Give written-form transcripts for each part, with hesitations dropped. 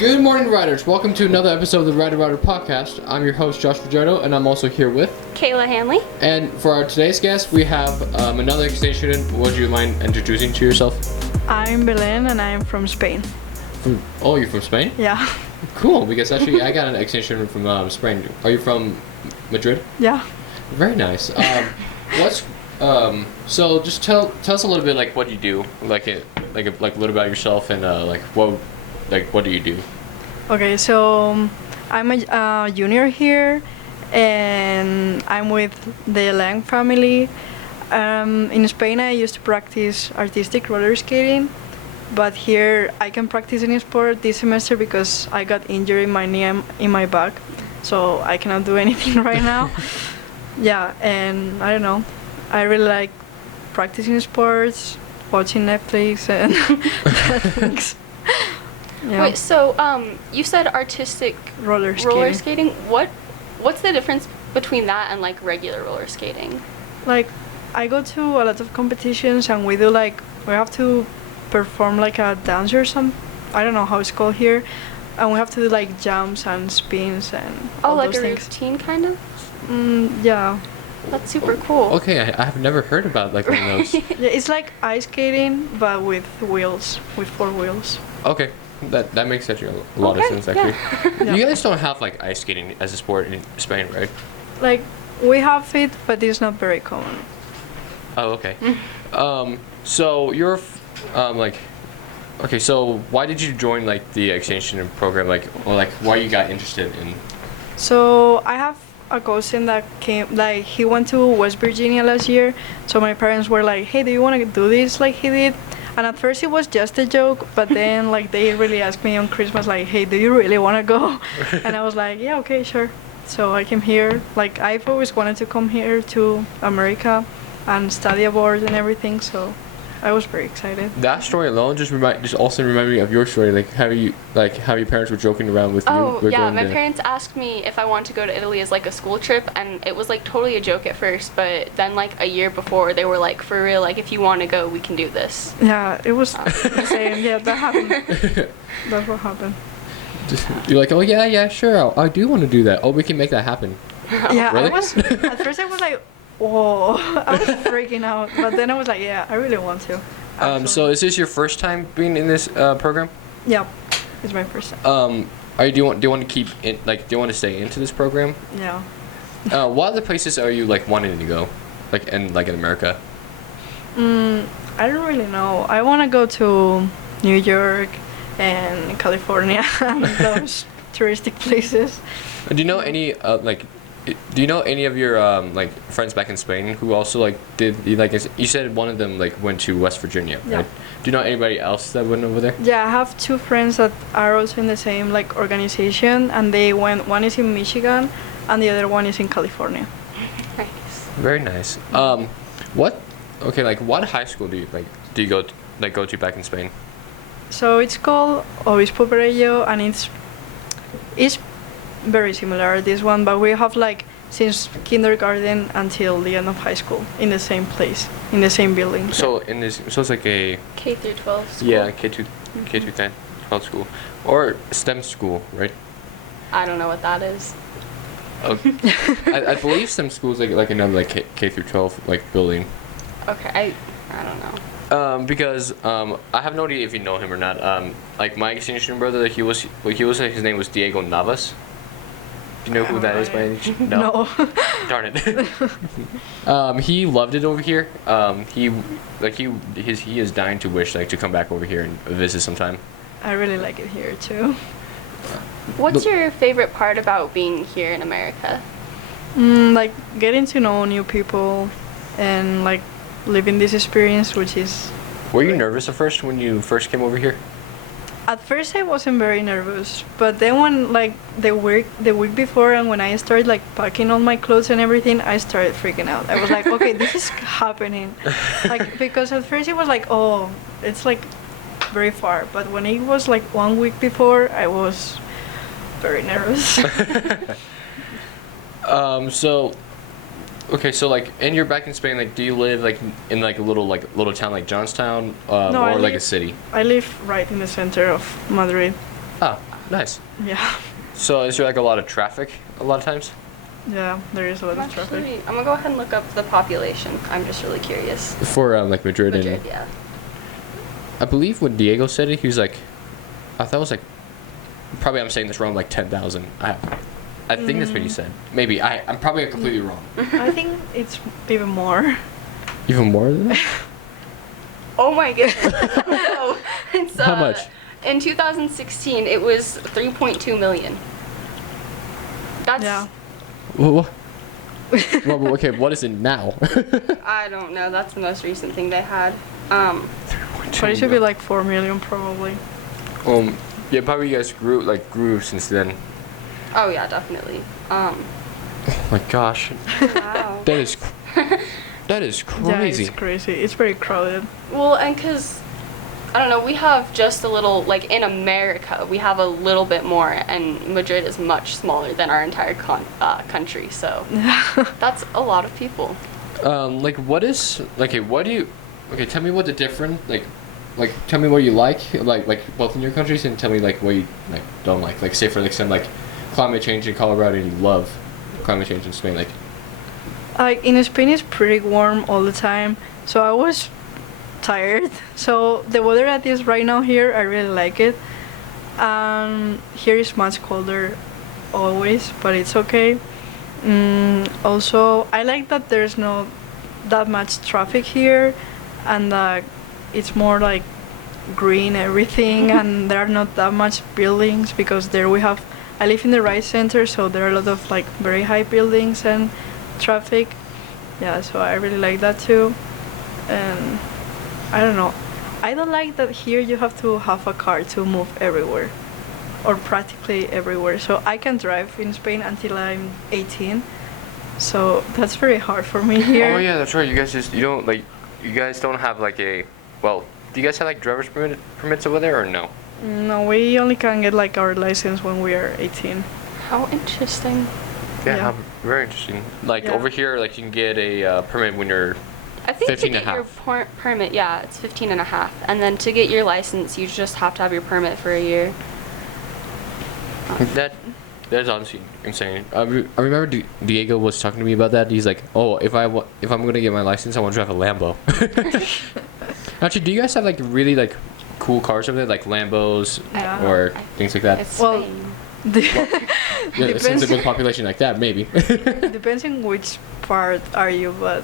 Good morning, riders. Welcome to another episode of the Rider podcast. I'm your host, Josh Fajardo, and I'm also here with Kayla Hanley. And for our today's guest, we have another exchange student. Would you mind introducing to yourself? I'm Belen, and I'm from Spain. You're from Spain? Yeah. Cool, because actually I got an exchange student from Spain. Are you from Madrid? Yeah. Very nice. So just tell us a little bit like what you do, like a little about yourself and what do you do? Okay, so I'm a junior here, and I'm with the Lang family. In Spain, I used to practice artistic roller skating, but here I can practice any sport this semester because I got injured in my knee and in my back, so I cannot do anything right now. Yeah, and I don't know. I really like practicing sports, watching Netflix, and things. Yeah. Wait, so you said artistic roller skating. What's the difference between that and like regular roller skating? Like, I go to a lot of competitions and we have to perform like a dance or some, I don't know how it's called here, and we have to do like jumps and spins and all like those a things. routine kind of? Yeah. That's super cool. Okay, I have never heard about like one of those. Yeah, it's like ice skating but with wheels, with 4 wheels. Okay. That makes actually a lot of sense actually. Yeah. You guys don't have like ice skating as a sport in Spain, right? Like, we have it, but it's not very common. Oh, okay. So you're so why did you join like the exchange student program, why you got interested in? So I have a cousin that came, like, he went to West Virginia last year, so my parents were like, hey, do you want to do this like he did? And at first it was just a joke, but then like they really asked me on Christmas like, hey, do you really want to go? And I was like, yeah, okay, sure. So I came here. Like, I've always wanted to come here to America and study abroad and everything, so I was very excited. That story alone just also reminded me of your story, like how your parents were joking around with you. Oh yeah, my parents asked me if I wanted to go to Italy as like a school trip, and it was like totally a joke at first, but then like a year before they were like, for real, like if you want to go, we can do this. Yeah, it was the same. Yeah, that happened. That's what happened. You're like, oh yeah, sure, I do want to do that. Oh, we can make that happen. Yeah, really? At first I was like, whoa, I was freaking out, but then I was like, yeah, I really want to. So is this your first time being in this program? Yeah, it's my first time. Do you want to keep in, like, do you want to stay into this program? Yeah. What other places are you like wanting to go, in America? I don't really know. I want to go to New York and California and those touristic places. Do you know any Do you know any of your friends back in Spain who also did you said one of them went to West Virginia, yeah. Right? Do you know anybody else that went over there? Yeah, I have 2 friends that are also in the same organization, and they went. One is in Michigan, and the other one is in California. Nice. Very nice. What high school do you go to back in Spain? So it's called Obispo Perello, and it's very similar this one, but we have since kindergarten until the end of high school in the same place, in the same building. So it's like a K through 12 school. Yeah, K through 12 school, or STEM school, right? I don't know what that is. Okay. I believe STEM school is like another K through 12 building. Okay, I don't know. Because I have no idea if you know him or not. My exchange student brother, his name was Diego Navas. Do you know who that is by any chance? No. Darn it. He loved it over here. He is dying to wish to come back over here and visit sometime. I really like it here too. What's your favorite part about being here in America? Getting to know new people and living this experience, which is. Were you nervous at first when you first came over here? At first I wasn't very nervous, but then when the week before, and when I started packing all my clothes and everything, I started freaking out. I was like, okay, this is happening. Because at first it was oh, it's very far, but when it was 1 week before, I was very nervous. So Okay, so like, and you're back in Spain. Like, do you live like in like a little town like Johnstown, No, or like a city? I live right in the center of Madrid. Ah, Nice. Yeah. So is there like a lot of traffic a lot of times? Yeah, there is a lot of traffic. Actually, I'm gonna go ahead and look up the population. I'm just really curious. For like Madrid, Madrid, and yeah. I believe when Diego said it, he was like, I thought it was like, probably I'm saying this wrong, like 10,000. I think that's what he said. Maybe I'm probably completely wrong. I think it's even more. Even more than that? Oh my goodness. No, it's, How much? In 2016, it was 3.2 million. That's. Yeah. Well, okay, what is it now? I don't know. That's the most recent thing they had. But it should be like 4 million probably. Yeah, probably you guys grew since then. Oh yeah, definitely. Oh my gosh, Wow. that is crazy. Yeah, it's crazy. It's very crowded. Well, and because, I don't know, we have just a little, like in America, we have a little bit more, and Madrid is much smaller than our entire country, so that's a lot of people. Like what is like? What do you? Okay, tell me what the different tell me what you like both in your countries, and tell me like what you like don't like. Like say for example like climate change in Colorado, and you love climate change in Spain. Like in Spain it's pretty warm all the time, so I was tired. So the weather that is right now here, I really like it. Here is much colder always, but it's okay. Also, I like that there's not that much traffic here, and it's more like green everything, and there are not that much buildings because there I live in the right center, so there are a lot of like very high buildings and traffic. Yeah, so I really like that too. And I don't know, I don't like that here you have to have a car to move everywhere, or practically everywhere. So I can drive in Spain until I'm 18, so that's very hard for me here. Oh yeah, that's right. You guys don't have like a, well, do you guys have like driver's permits over there or no? No, we only can get like our license when we are 18. How interesting. Yeah. Very interesting. Like Yeah. over here, like you can get a permit when you're I think 15 to and get a your half. permit, yeah, it's 15 and a half. And then to get your license, you just have to have your permit for a year. That's honestly insane. I remember Diego was talking to me about that. He's like, oh, if I'm gonna get my license, I want to drive a Lambo. Actually, do you guys have like really like cool cars over there, like Lambos Yeah. or things like that? It's Well, Spain. Yeah, since a good population like that, maybe. Depends on which part are you, but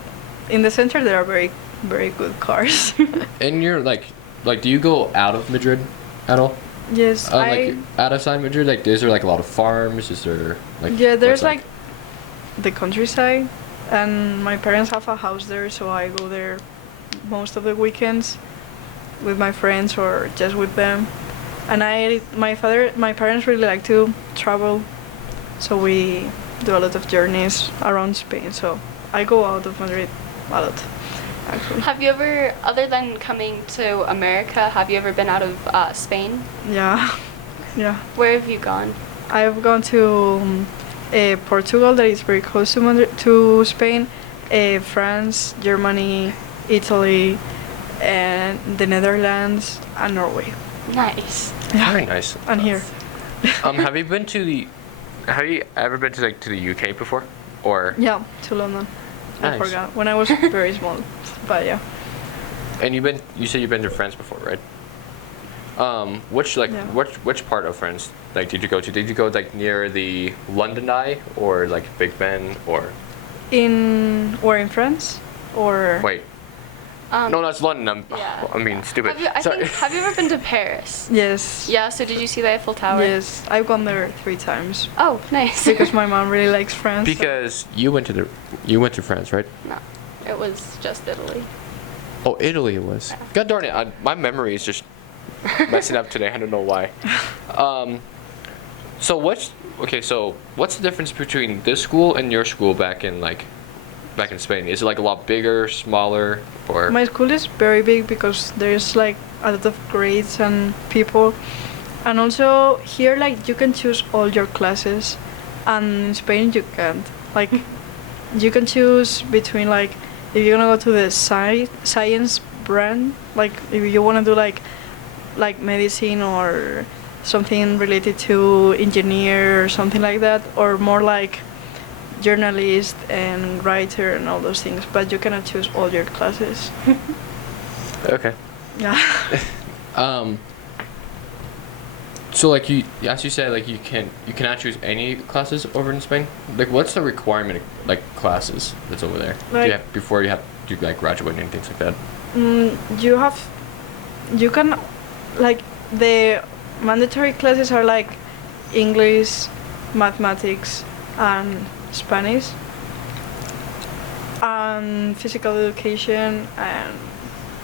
in the center there are very, very good cars. And you're like, do you go out of Madrid at all? Yes, Like outside Madrid, like is there like a lot of farms? Is there like yeah, there's what's like the countryside, and my parents have a house there, so I go there most of the weekends with my friends or just with them. And my parents really like to travel, so we do a lot of journeys around Spain. So I go out of Madrid a lot, actually. Have you ever, other than coming to America, have you ever been out of Spain? Yeah, yeah. Where have you gone? I've gone to Portugal, that is very close to Spain, France, Germany, Italy, and the Netherlands, and Norway. Nice. Yeah. Very nice. And here. Have you ever been to the UK before? Or Yeah, to London. I Nice. forgot when I was very small, but yeah. and you said you've been to France before, right? Which part of France like did you go to? Did you go like near the London Eye or like Big Ben or In France, or wait? No, that's London. Yeah. I mean, stupid. Have you ever been to Paris? Yes. Yeah, so did you see the Eiffel Tower? Yes, I've gone there 3 times Oh, nice. because my mom really likes France. so- Because you went to France, right? No, it was just Italy. Oh, Italy it was. God darn it, my memory is just messing up today. I don't know why. So what's the difference between this school and your school back in Spain? Is it like a lot bigger, smaller, or? My school is very big because there's like a lot of grades and people, and also here like you can choose all your classes, and in Spain you can't. Like you can choose between like if you're gonna go to the science brand, like if you wanna do like medicine or something related to engineer or something like that, or more like journalist and writer and all those things. But you cannot choose all your classes. Okay. Yeah. So like you, as you said, like you cannot choose any classes over in Spain. Like, what's the requirement like classes that's over there? Do Like- you have, before you have to like graduate and things like that? You can, like, the mandatory classes are like English, mathematics, and Spanish, and physical education, and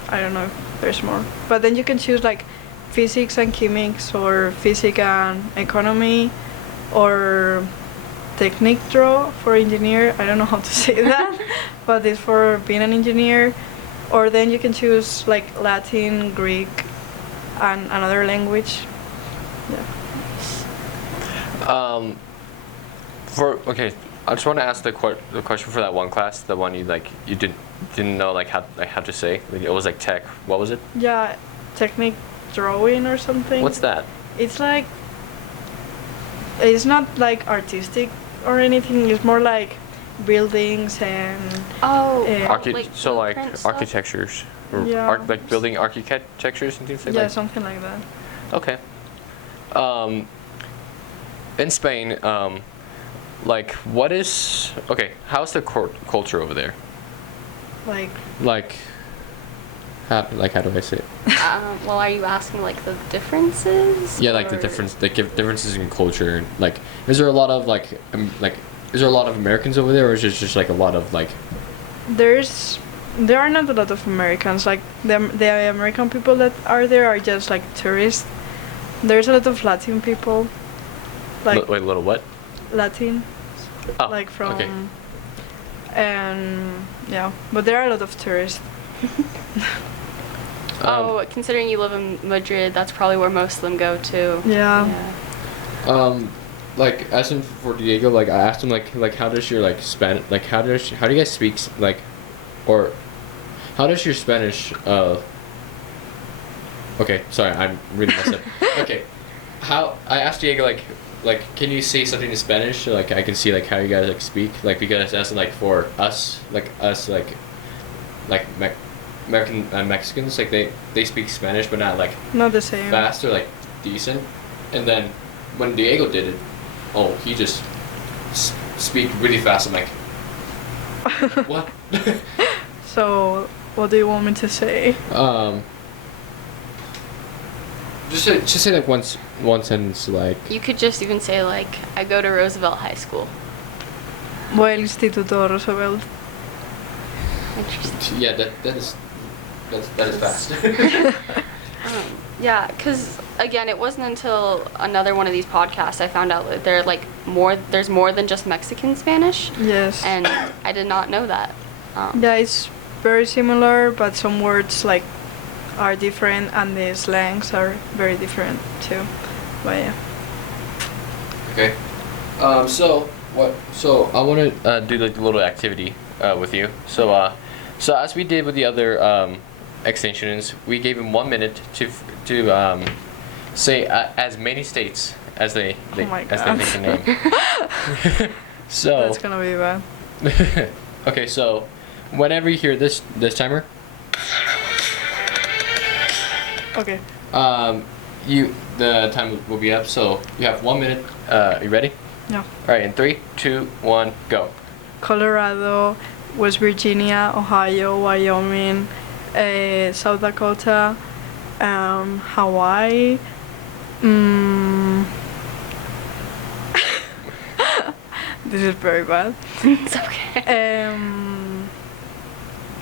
I don't know if there's more. But then you can choose like physics and chemics, or physics and economy, or technique draw for engineer. I don't know how to say that, but it's for being an engineer. Or then you can choose like Latin, Greek, and another language. Yeah. Okay, I just want to ask the question for that one class, the one you didn't know like how to say. Like, it was like tech. What was it? Yeah, technique drawing or something. What's that? It's like, it's not like artistic or anything. It's more like buildings and Oh, So like blueprint stuff? architectures, or Yeah. like building architectures and things like yeah, that. something like that. Okay. In Spain, like, what is how's the culture over there? Like, How do I say it? Well, are you asking like the differences? Yeah, like the or- difference, differences in culture, and like, is there a lot of is there a lot of Americans over there, or is it just like a lot of like? there are not a lot of Americans. Like the American people that are there are just like tourists. There's a lot of Latin people. Like Wait, little what? Latin, Oh, like from, okay. and yeah, but there are a lot of tourists. Oh, considering you live in Madrid, that's probably where most of them go to. Yeah. Like, as in for Diego, like I asked him like how does your like how do you guys speak like, or how does your Spanish okay, sorry, I'm reading myself. Okay, how I asked Diego like can you say something in Spanish so, like I can see like how you guys like speak, like, because as in like for us American Mexicans, like they speak Spanish but not like Not the same. fast or like decent, and then when Diego did it, he just speak really fast. I'm like, what? So, what do you want me to say? Just say like one sentence, like. You could just even say like, I go to Roosevelt High School. Voy al Instituto Roosevelt. Interesting. Yeah, that is fast. Yeah, because again, it wasn't until another one of these podcasts I found out that there's more than just Mexican Spanish, Yes. and I did not know that. Yeah, it's very similar, but some words like are different, and the slangs are very different too. But yeah. Okay. So I want to do like a little activity with you. So as we did with the other extensions, we gave him 1 minute to say as many states as they Oh my as they God. can name. So That's gonna be bad. okay, so whenever you hear this timer, Okay. the time will be up. So you have 1 minute. You ready? Yeah. All right, in 3, 2, 1, go. Colorado, West Virginia, Ohio, Wyoming, South Dakota, Hawaii. This is very bad. It's okay.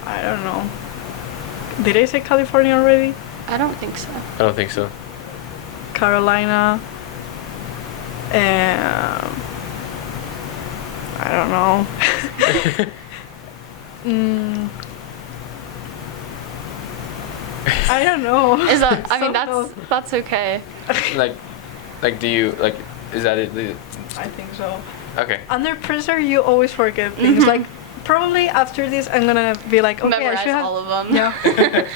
I don't know. Did I say California already? I don't think so. I don't think so. Carolina. I don't know. I don't know. Is that? I mean, So that's okay. like, do you like? Is that it? I think so. Okay. Under pressure, you always forget things. Like, probably after this, I'm gonna be like, okay, I Memorize should have all of them. Yeah.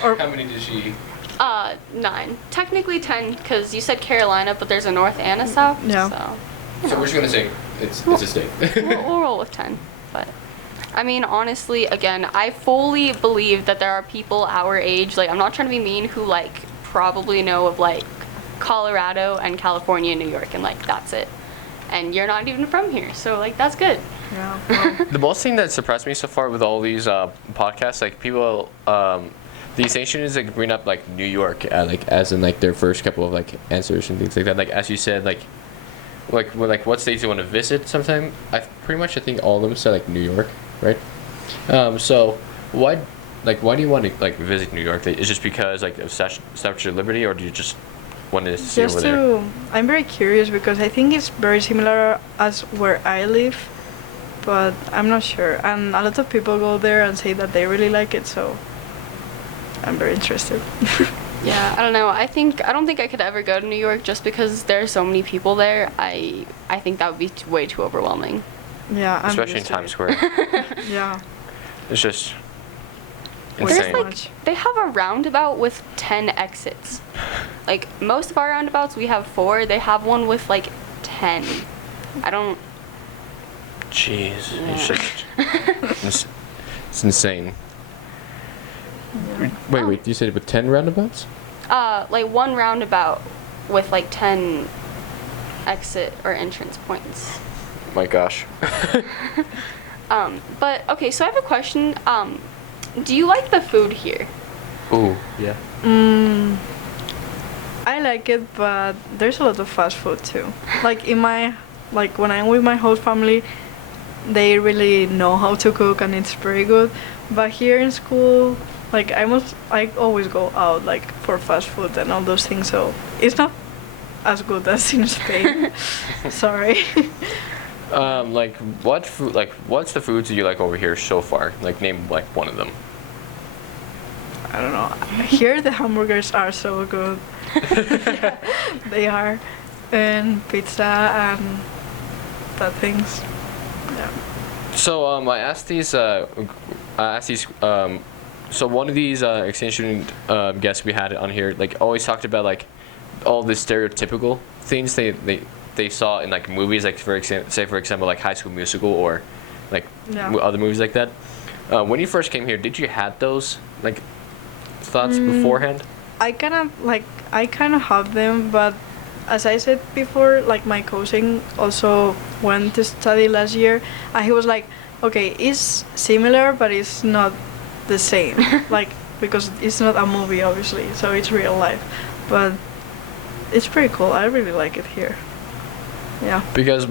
Or How many did she? 9. Technically 10, because you said Carolina, but there's a north and a south. Yeah. So we're just gonna say it's a state. We'll roll with 10. But I mean, honestly, again, I fully believe that there are people our age, like, I'm not trying to be mean, who, like, probably know of, like, Colorado and California and New York, and, like, that's it. And you're not even from here, so, like, that's good. Yeah. Well, The most thing that surprised me so far with all these podcasts, like people, the station is like bring up like New York, like as in like their first couple of like answers and things like that. Like as you said, like what states you want to visit sometime. I think all of them said like New York, right? So why do you want to like visit New York? Is it just because like of Statue of Liberty, or do you just want to see just over there? I'm very curious because I think it's very similar as where I live, but I'm not sure. And a lot of people go there and say that they really like it, so I'm very interested. Yeah, I don't know. I don't think I could ever go to New York just because there are so many people there. I think that would be way too overwhelming. Yeah, I'm Especially in used to Times it. Square. Yeah. It's just Way There's too insane. much. they have a roundabout with 10 exits. Like most of our roundabouts, we have 4. They have one with like 10. I don't. Jeez, Yeah. it's just it's insane. Wait, you said with 10 roundabouts? Like one roundabout with like 10 exit or entrance points. My gosh. But okay, so I have a question. Do you like the food here? Ooh, yeah. I like it, but there's a lot of fast food too. Like when I'm with my whole family, they really know how to cook and it's very good. But here in school, like I always go out like for fast food and all those things, so it's not as good as in Spain. Sorry. Like what food? Like what's the foods that you like over here so far? Like name like one of them. I don't know. Here the hamburgers are so good. Yeah, they are, and pizza and that things. Yeah. So I asked these. So one of these exchange student guests we had on here like always talked about like all the stereotypical things they saw in like movies, like for example like High School Musical or like Yeah. other movies like that. When you first came here, did you had those like thoughts beforehand? I kind of have them, but as I said before, like my cousin also went to study last year, and he was like, okay, it's similar, but it's not the same, like because it's not a movie, obviously, so it's real life, but it's pretty cool. I really like it here. Yeah. Because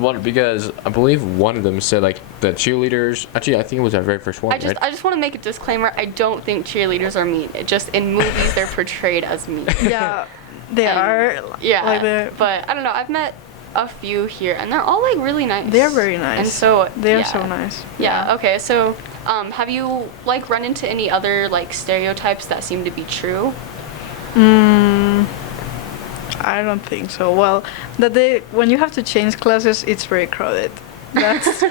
I believe one of them said like the cheerleaders. Actually, I think it was our very first one. I just want to make a disclaimer. I don't think cheerleaders are mean. It just in movies they're portrayed as mean. Yeah, they And- are. Yeah, Like but I don't know. I've met a few here, and they're all like really nice. they're very nice. And so They're yeah. so nice. Yeah. Okay. So, have you like run into any other like stereotypes that seem to be true? I don't think so. Well, when you have to change classes, it's very crowded. That's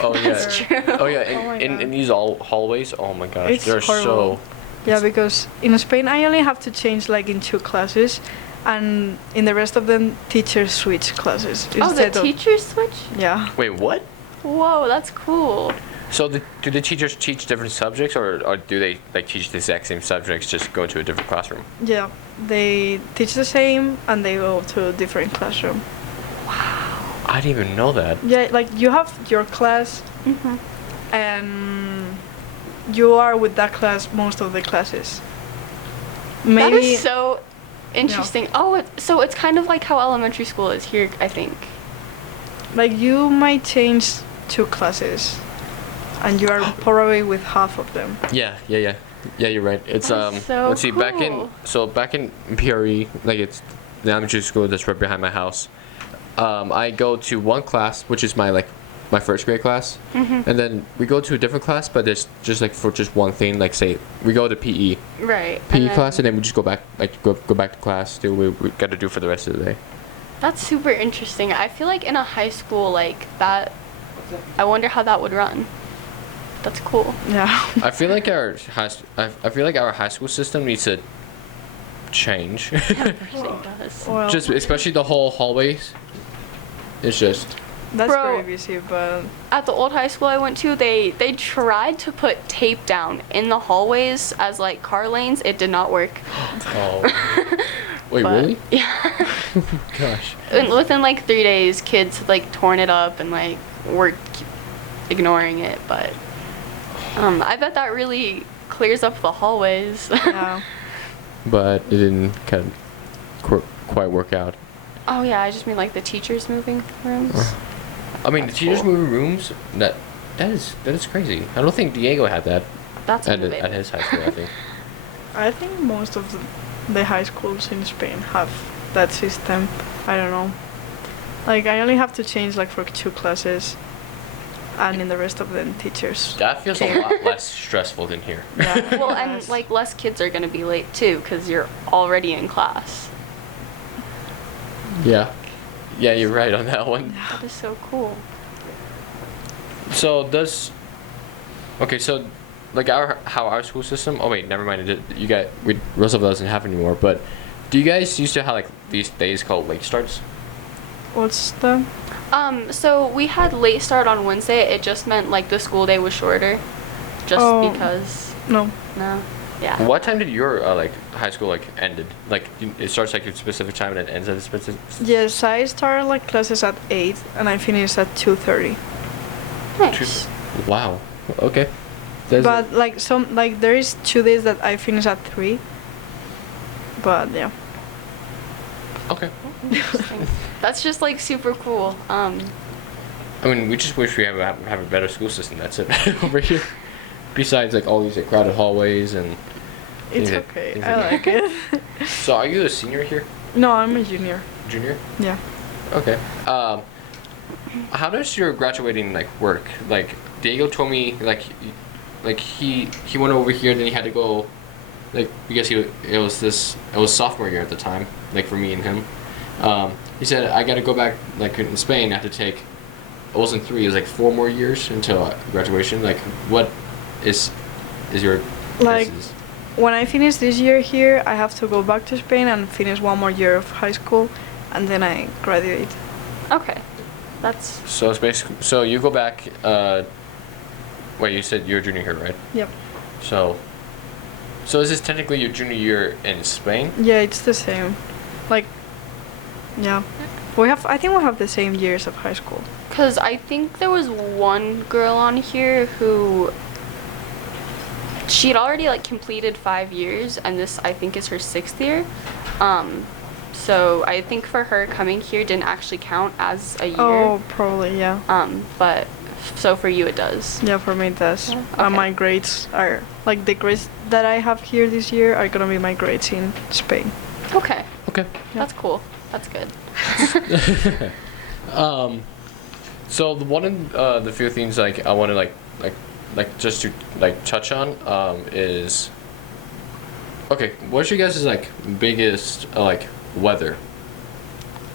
Oh yeah. That's true. Oh yeah. Oh my In God. these all hallways. Oh my gosh, It's they're horrible. so. yeah, because in Spain I only have to change like in 2 classes, and in the rest of them teachers switch classes. Oh, the instead of- teachers switch? Yeah. Wait, what? Whoa, that's cool. So do the teachers teach different subjects, or do they like teach the exact same subjects, just go to a different classroom? Yeah, they teach the same and they go to a different classroom. I didn't even know that. Yeah, like you have your class and you are with that class most of the classes. That Maybe is so interesting. Oh, so it's kind of like how elementary school is here, I think. like you might change 2 classes and you are probably with half of them. Yeah, you're right. It's That's so let's see, back in PRE, like it's the elementary school that's right behind my house. I go to one class, which is my first grade class, and then we go to a different class, but it's just like for just one thing. Like say we go to PE Right. class, and then we just go back go back to class, do what we got to do for the rest of the day. That's super interesting. I feel like in a high school like that, I wonder how that would run. That's cool. Yeah. I feel like our high school system needs to change. Everything does. Well, Just especially the whole hallways. It's just that's Bro. very busy, but At the old high school I went to, they tried to put tape down in the hallways as like car lanes. It did not work. oh. Wait, But- really? Yeah. Gosh. And within like 3 days, kids had like torn it up and like were ignoring it. But I bet that really clears up the hallways. yeah. But it didn't kind of quite work out. Oh yeah, I just mean like the teachers moving rooms. I mean, That's the teachers cool. moving rooms. That is crazy. I don't think Diego had that That's at innovative. his high school. I think. I think most of the high schools in Spain have that system. I don't know. Like I only have to change like for 2 classes, and in the rest of them teachers. That feels a lot less stressful than here. Yeah. Well, and Yes. like less kids are gonna be late too, cause you're already in class. Yeah. Yeah, you're right on that one. That is so cool. So does. Okay, so like how our school system. Oh wait, never mind. Roosevelt doesn't have anymore. But do you guys used to have like these days called late starts? What's the? So we had late start on Wednesday. It just meant like the school day was shorter, just Oh. because. No. No. Yeah. What time did your like high school like ended? Like it starts like a specific time and it ends at a specific. Yes, I started like classes at 8 and I finished at 2:30. Nice. Wow. Okay. But like there is 2 days that I finish at 3. But yeah. Okay. Interesting. That's just like super cool. I mean, we just wish we have a better school system. That's it over here. Besides like all these like, crowded hallways and. It's things that- okay. things I that- like it. So are you a senior here? No, I'm a junior. Junior? Yeah. Okay. How does your graduating like work? Like Diego told me like he went over here, then he had to go, like because it was sophomore year at the time, like for me and him. He said I got to go back like in Spain. I have to take. It wasn't 3. It was like 4 more years until graduation. Like what is your Like- guys's- When I finish this year here, I have to go back to Spain and finish 1 more year of high school, and then I graduate. Okay. That's So it's basically so you go back. Wait, you said you're a junior here, right? Yep. So is this technically your junior year in Spain? Yeah, it's the same. Like, yeah. I think we have the same years of high school. because I think there was one girl on here who she'd already like completed 5 years, and this I think is her 6th year. So I think for her coming here didn't actually count as a year. Oh, probably, yeah. But so for you it does. Yeah, for me it does. Yeah, okay. My grades are, like the grades that I have here this year are gonna be my grades in Spain. Okay. Okay. That's cool. That's good. So one of the few things like I want to like just to like touch on is okay. What's your guys' like biggest like weather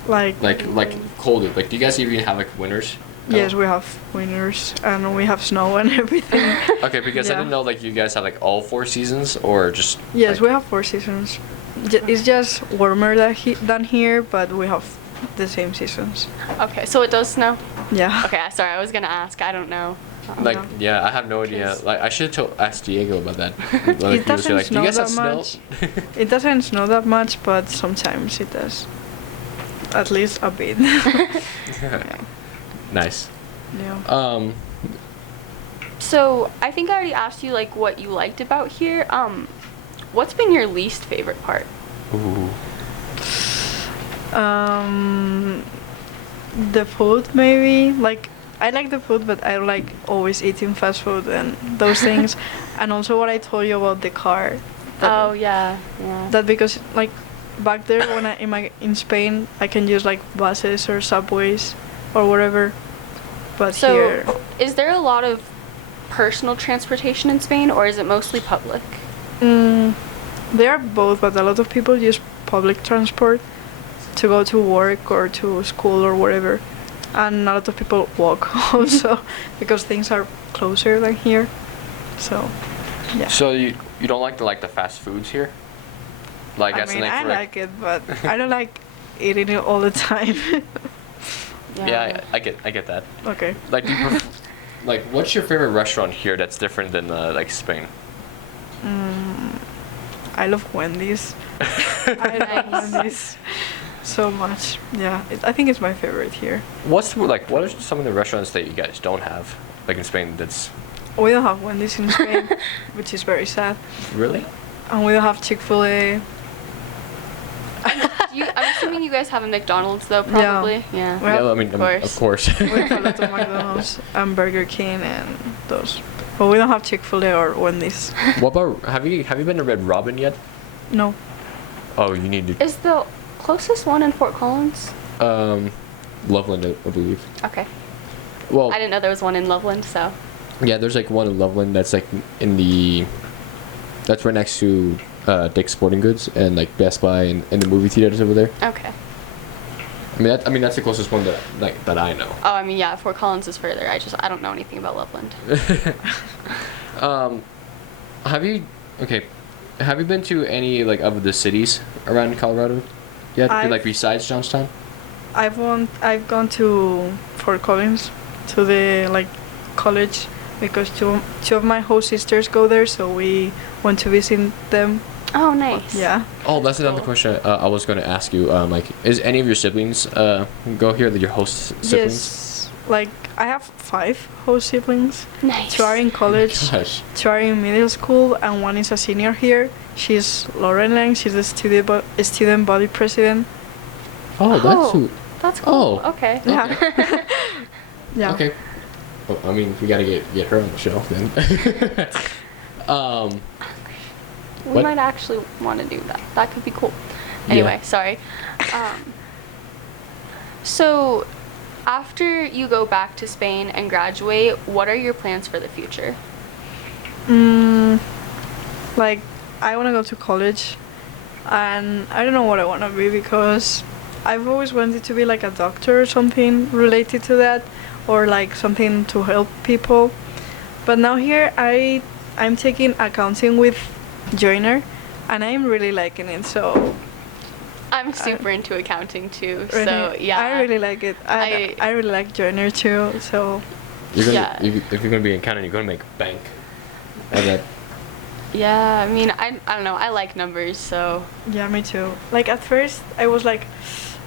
Like, like cold? Like do you guys even have like winters? yes, we have winters and we have snow and everything. Okay, because I Yeah. didn't know like you guys have like all 4 seasons or just. Yes, like, we have 4 seasons. It's just warmer than here, but we have the same seasons. Okay, so it does snow? Yeah. Okay, sorry, I was gonna ask. I don't know. Like Yeah. yeah, I have no idea. Because- Like I should have asked Diego about that. Like, It he was doesn't like, do you snow guys have that snow? much. It doesn't snow that much, but sometimes it does. At least a bit. Nice. Yeah. So I think I already asked you like what you liked about here. What's been your least favorite part? Ooh. The food maybe. Like I like the food, but I don't like always eating fast food and those things. And also what I told you about the car. Oh yeah, yeah. That because like back there when in Spain I can use like buses or subways or whatever. But So here is there a lot of personal transportation in Spain, or is it mostly public? they are both, but a lot of people use public transport to go to work or to school or whatever. And a lot of people walk also because things are closer than here. So, yeah. So you don't like the fast foods here? Like I that's the mean, name I for it. like it, but I don't like eating it all the time. Yeah, I get that. Okay. Like, do you like, what's your favorite restaurant here that's different than like Spain? I love Wendy's. I love Wendy's so much. Yeah, I think it's my favorite here. What are some of the restaurants that you guys don't have like in Spain? That's We don't have Wendy's in Spain, which is very sad. really. And we don't have Chick-fil-A. I'm assuming you guys have a McDonald's though, probably. Yeah. Well, Yeah, I mean, of course. We have a lot of McDonald's and Burger King and those. But we don't have Chick-fil-A or Wendy's. What about have you been to Red Robin yet? No. Oh, you need to. Is the closest one in Fort Collins? Loveland, I believe. Okay. Well, I didn't know there was one in Loveland, so. yeah, there's like one in Loveland that's like that's right next to Dick's Sporting Goods and like Best Buy and the movie theaters over there. Okay. I mean that's the closest one that I know. Oh, I mean, yeah, Fort Collins is further. I don't know anything about Loveland. Have you been to any like of the cities around Colorado yet? Like besides Johnstown? I've gone to Fort Collins, to the like college, because two of my host sisters go there, so we went to visit them. Oh, nice. Yeah. Oh, that's another question I was going to ask you. Like, is any of your siblings go here? Your host siblings? Yes. Like I have 5 host siblings. Nice. 2 are in college. Gosh. 2 are in middle school, and 1 is a senior here. She's Lauren Lang. She's the student body president. Oh, that's who. That's cool. Oh. Okay. Yeah. Yeah. Okay. Well, I mean, we gotta get her on the show then. We What? might actually want to do that. That could be cool. Anyway, sorry. So, after you go back to Spain and graduate, what are your plans for the future? Like I want to go to college, and I don't know what I want to be, because I've always wanted to be like a doctor or something related to that, or like something to help people. But now here I'm taking accounting with Joiner, and I'm really liking it. So I'm super into accounting too, really, so yeah. I really like it. I really like Joiner too. So You're gonna, Yeah. if you're gonna be in accounting, you're gonna make bank. And that. Yeah, I mean, I don't know. I like numbers, so. yeah, me too. Like at first I was like,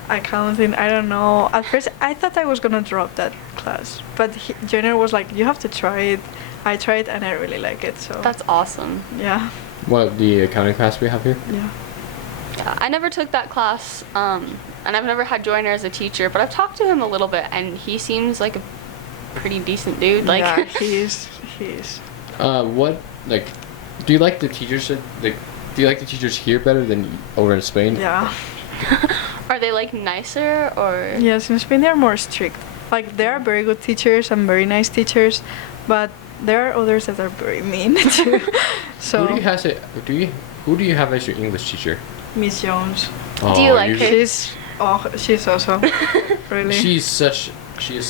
accounting, I don't know. At first I thought I was gonna drop that class, but Joiner was like, you have to try it. I tried and I really like it. So That's awesome. yeah. What the accounting class we have here? Yeah. Yeah, I never took that class, and I've never had Joiner as a teacher, but I've talked to him a little bit, and he seems like a pretty decent dude. Like, yeah, he is. What like? Do you like the teachers? Do you like the teachers here better than over in Spain? Yeah. are they like nicer or? Yes, in Spain they're more strict. Like there are very good teachers and very nice teachers, but there are others that are very mean too. So Who do you have as your English teacher? Miss Jones. Do you like her? She's awesome. Really. She is such a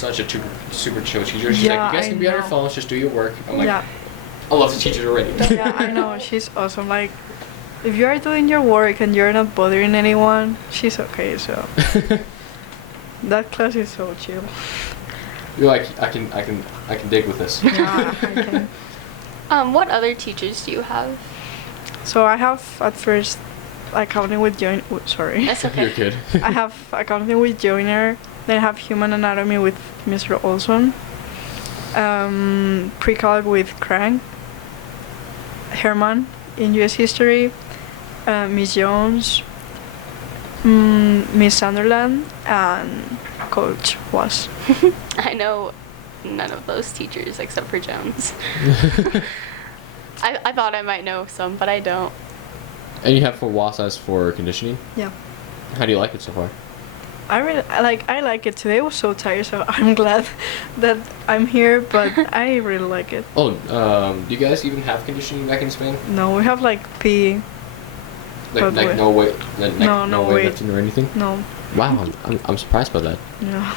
super chill teacher. She's Yeah, like, you guys I can be on your know. phones, just do your work. I'm like, yeah. I love the teachers already. Yeah, I know. She's awesome. Like, if you are doing your work and you're not bothering anyone, she's okay. So that class is so chill. You're like, I can dig with this. Yeah, I can. What other teachers do you have? So I have at first accounting with sorry. That's okay. You're good. I have accounting with Joiner. Then I have human anatomy with Mr. Olson. Pre-calc with Crank. Herman in U.S. history. Miss Jones. Miss Sunderland and Coach Was. I know none of those teachers except for Jones. I thought I might know some, but I don't. And you have for WASAS for conditioning. Yeah. How do you like it so far? I like it. Today was so tired, so I'm glad that I'm here, but I really like it. Oh, do you guys even have conditioning back in Spain? No, we have like PE. Like But no weight, no weight. weightlifting or anything? No. Wow, I'm surprised by that. Yeah.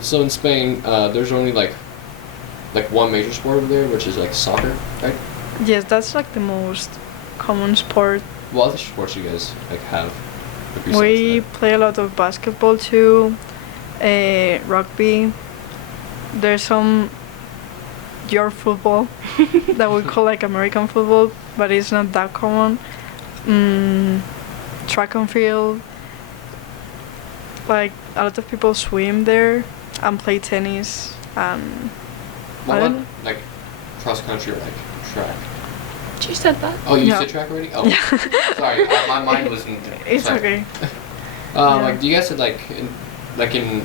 So in Spain, there's only like one major sport over there, which is like soccer, right? Yes, that's like the most common sport What other sports do you guys like have? Like, besides We that? play a lot of basketball too, rugby. There's some your football that we call like American football, but it's not that common. Track and field. Like a lot of people swim there and play tennis and What I don't about like cross country or like track? You said that. Oh, you Yeah. said track already? Oh, sorry, my mind wasn't. it's sorry. okay. Like, do you guys have like in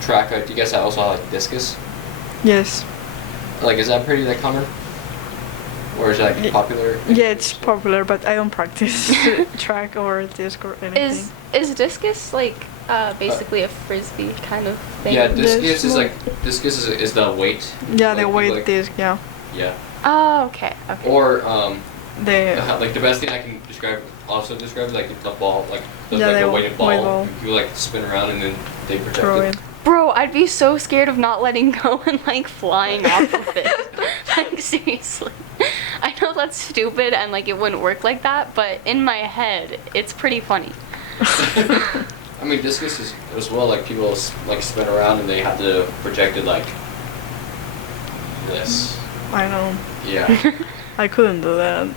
track? Do you guys also have like discus? Yes. Like, is that pretty like common, or is it like Ye- popular? Yeah, it's popular, but I don't practice track or disc or anything. Is discus like basically a frisbee kind of thing? Yeah, discus There's is more- like discus is the weight. Yeah, the like, weight like, disc. Yeah, Yeah. Oh, okay. Okay. Or the like the best thing I can describe is like the ball, like Yeah, like the a weighted ball. weight ball. You like spin around and then they protect throw it. it. Bro, I'd be so scared of not letting go and like flying off of it. Like seriously. I know that's stupid and like it wouldn't work like that, but in my head, it's pretty funny. I mean, discus is as well. Like people like spin around and they have to project it like this. I know. Yeah. I couldn't do that.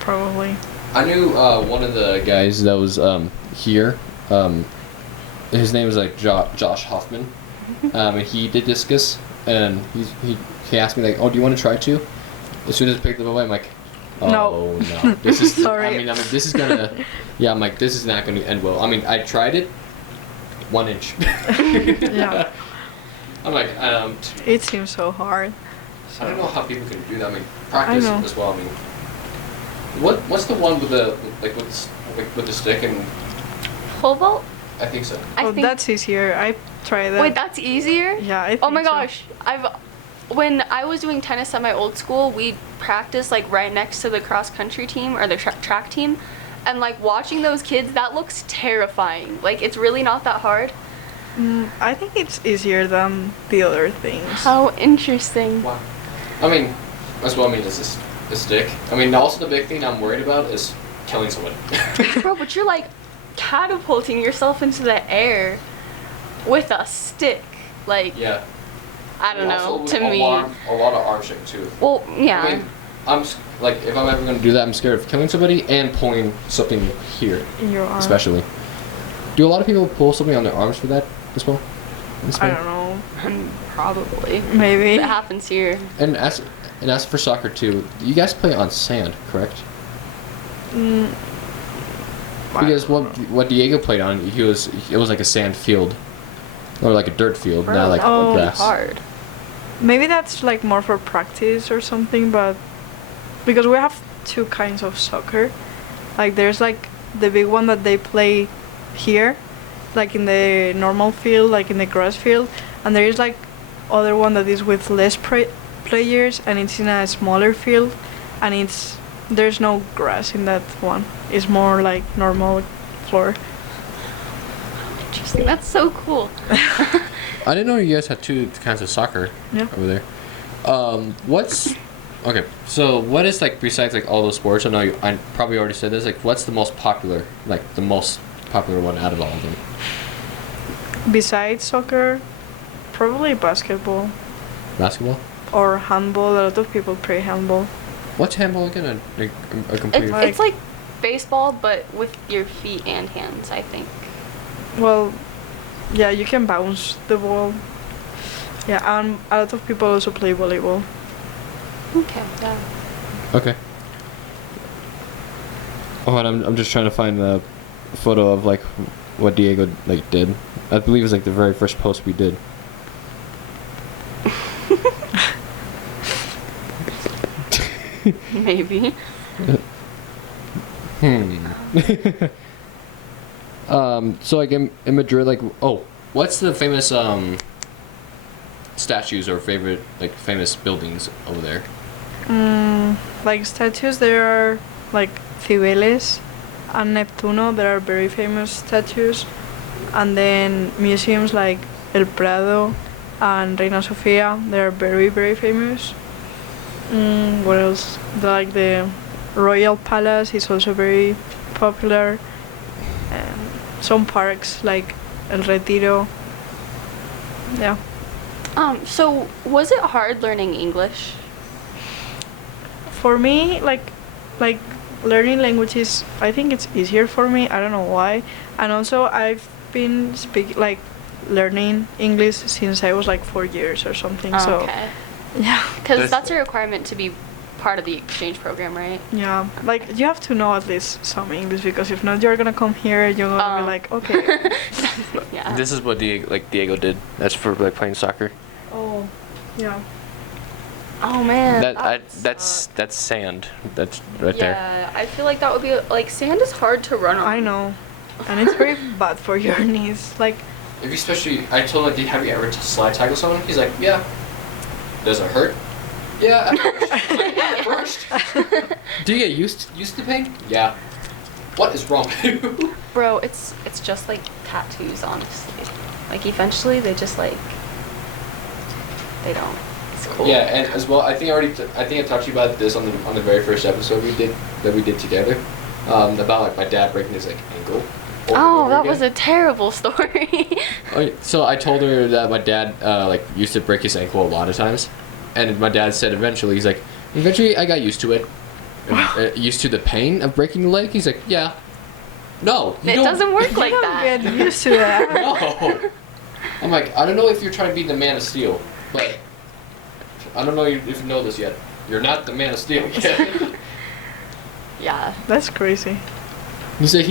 Probably. I knew one of the guys that was here. His name was like Josh Hoffman. And he did discus, and he asked me like, "Oh, do you want to try too?" As soon as I picked it up, I'm like, "Oh No. no, this is." Sorry. I mean, this is gonna. Yeah, I'm like, this is not gonna end well. I mean, I tried it, 1 inch. Yeah. I'm like, It seems so hard. I don't know how people can do that. I mean, practice know. as well. I mean, what's the one with the like with the stick and Pole vault? I think so. I Oh, think. that's easier. I tried that. Wait, that's easier? Yeah, I Oh my think so. gosh, when I was doing tennis at my old school, we practiced like right next to the cross country team or the track team, and like watching those kids, that looks terrifying. Like it's really not that hard. I think it's easier than the other things. How interesting. Wow. I mean, as well. I mean, is the stick. I mean, also the big thing I'm worried about is killing someone. Bro, but you're like catapulting yourself into the air with a stick. Like Yeah. I don't And also know. with To a me, lot of arm shaking too. well, yeah. I mean, like if I'm ever gonna do that, I'm scared of killing somebody and pulling something here, In your arm. especially. Do a lot of people pull something on their arms for that as well? In I Spain? don't know. Probably. Maybe. It happens here. And as for soccer too, you guys play on sand, correct? Mm, I Because don't know. what Diego played on, it was like a sand field, or like a dirt field, Bro, not like that would be grass. hard. Maybe that's like more for practice or something, but because we have two kinds of soccer. Like there's like the big one that they play here, like in the normal field, like in the grass field, and there is like other one that is with less players and it's in a smaller field, and there's no grass in that one. It's more like normal floor. Interesting. That's so cool. I didn't know you guys had two kinds of soccer Yeah. over there. Okay? So what is like besides like all those sports? I probably already said this. Like, what's the most popular? Like the most popular one out of all of them? Besides soccer, probably basketball Basketball. or handball. A lot of people play handball. What's handball again? A complete. It's like baseball, but with your feet and hands, I think. Well, yeah, you can bounce the ball. Yeah, and a lot of people also play volleyball. Okay. Yeah. Okay. Oh, and I'm just trying to find the photo of like what Diego like did. I believe it was like the very first post we did. Maybe. So like in Madrid, like, what's the famous statues or favorite like famous buildings over there? Like statues, there are like Cibeles and Neptuno. There are very famous statues, and then museums like El Prado and Reina Sofia. They are very famous. What else? Like the Royal Palace is also very popular. And some parks like El Retiro. Yeah. So was it hard learning English? For me, like learning languages, I think it's easier for me. I don't know why. And also, I've been learning English since I was like 4 years or something. So Okay. yeah, Because that's a requirement to be part of the exchange program, right? yeah. Like you have to know at least some English, because if not, you're gonna come here. You're gonna be like, okay. Yeah. This is what Diego did. That's for like playing soccer. Oh, yeah. Oh man. That's sand. That's right there. Yeah, I feel like that would be like sand is hard to run on. I know, and it's very bad for your knees. Like, If you especially, I told him, have you ever slide tackle someone? He's like, yeah. Does it hurt? Yeah, at first. Do you get used to the pain? Yeah. What is wrong with you? Bro, it's just like tattoos, honestly. Like eventually they just like they don't. It's cool. Yeah, and as well, I think I talked to you about this on the very first episode we did together, about like my dad breaking his like ankle. Oh, that was a terrible story. So I told her that my dad like used to break his ankle a lot of times, and my dad said eventually I got used to it, used to the pain of breaking the leg. He's like, yeah, no, It doesn't work like you that. don't get used to that. No. I'm like, I don't know if you're trying to be the Man of Steel, but I don't know if you know this yet. You're not the Man of Steel yet. Yeah. That's crazy. He said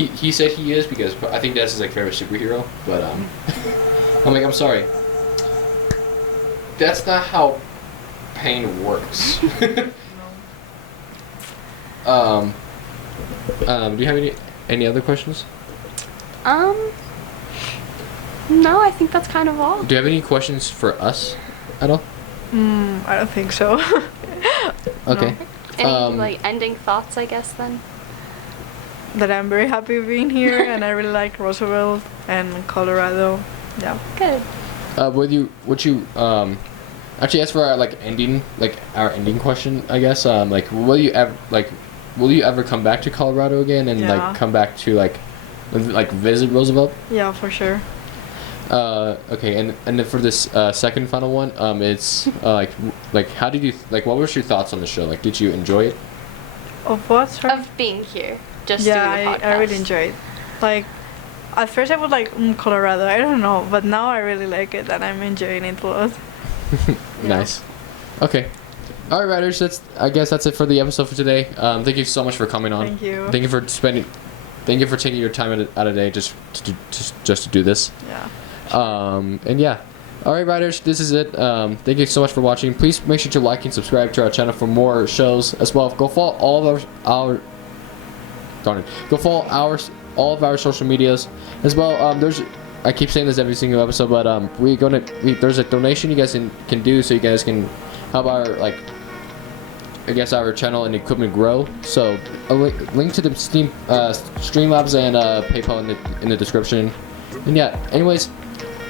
he is, because I think that's his like favorite superhero. But I'm like, I'm sorry. That's not how pain works. Do you have any other questions? No, I think that's kind of all. Do you have any questions for us at all? I don't think so. Okay. Any like ending thoughts, I guess then? That I'm very happy being here, and I really like Roosevelt and Colorado. Yeah. Good. Would you actually, as for our ending question, I guess, will you ever come back to Colorado again and Yeah. like come back to like visit Roosevelt? Yeah, for sure. Okay, and then for this second final one, it's how did you what was your thoughts on the show? Like, did you enjoy it? Of what? Sorry? Of being here, just Yeah, doing the podcast. I really enjoy it. Like, at first I was like, Colorado, I don't know, but now I really like it and I'm enjoying it a lot. Nice. Okay. All right, writers. I guess that's it for the episode for today. Thank you so much for coming on. Thank you. Thank you for taking your time out of the day just to do this. Yeah. And yeah. All right, writers. This is it. Thank you so much for watching. Please make sure to like and subscribe to our channel for more shows as well. Go follow all of our all of our social medias as well. I keep saying this every single episode, but there's a donation you guys can do so you guys can help our our channel and equipment grow. So a link to the Streamlabs and PayPal in the description. And yeah, anyways,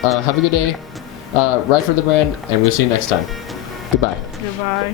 have a good day. Ride for the brand, and we'll see you next time. Goodbye. Goodbye.